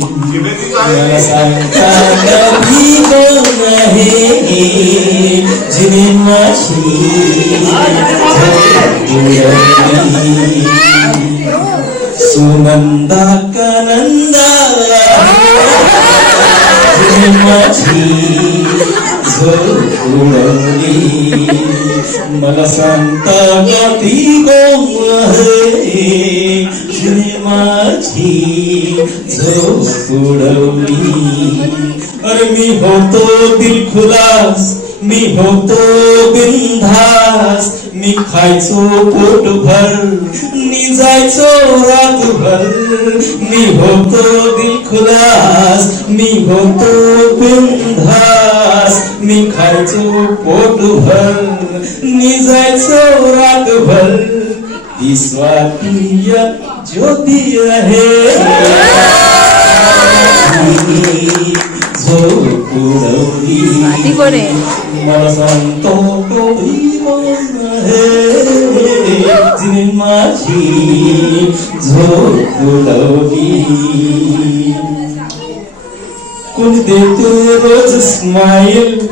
मला सांगता कधी कोण आहे जिने माझी उडवली सुनंदा कानंदा जिने माझी उडवली मला सांगता कधी कोण आहे जिने माझी झोप उडवली अरे मी होतो दिलखुलास मी होतो बिनधास मी खायचो पोटभर निजायचो रातभर मी होतो दिलखुलास मी होतो बिनधास मी खायचो पोटभर निजायचो रातभर ती स्वातीय ज्योती आहे झोप उडवली मला सांगतो कोणी कोण आहे जिने माझी झोप उडवली कोणी देते रोज स्माइल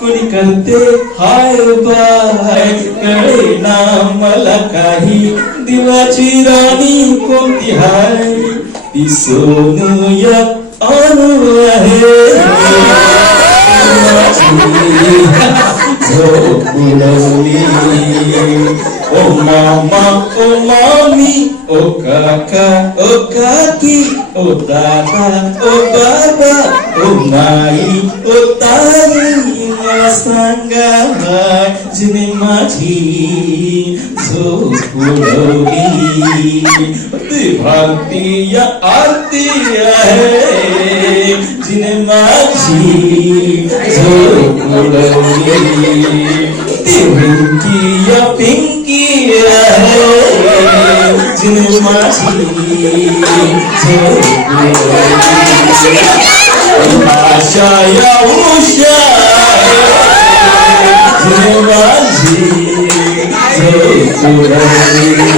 कोणी करते हाय बाय कळेना मला काही दिवाची राणी कोणती हाय ती सोनू या अनु आहे झोप उडवली ओ मामा ओ मामी ओ काका ओ काकी ओ दादा ओ बाबा ओ माई ओ ताई मला सांगा जिने माझी झोप उडवली ती भारतीय आरती आहे जिने माझी झोप उडवली ती पिंकी या पिंकी आहे जिने माझी झोप उडवली आशा या उषा जिने माझी झोप उडवली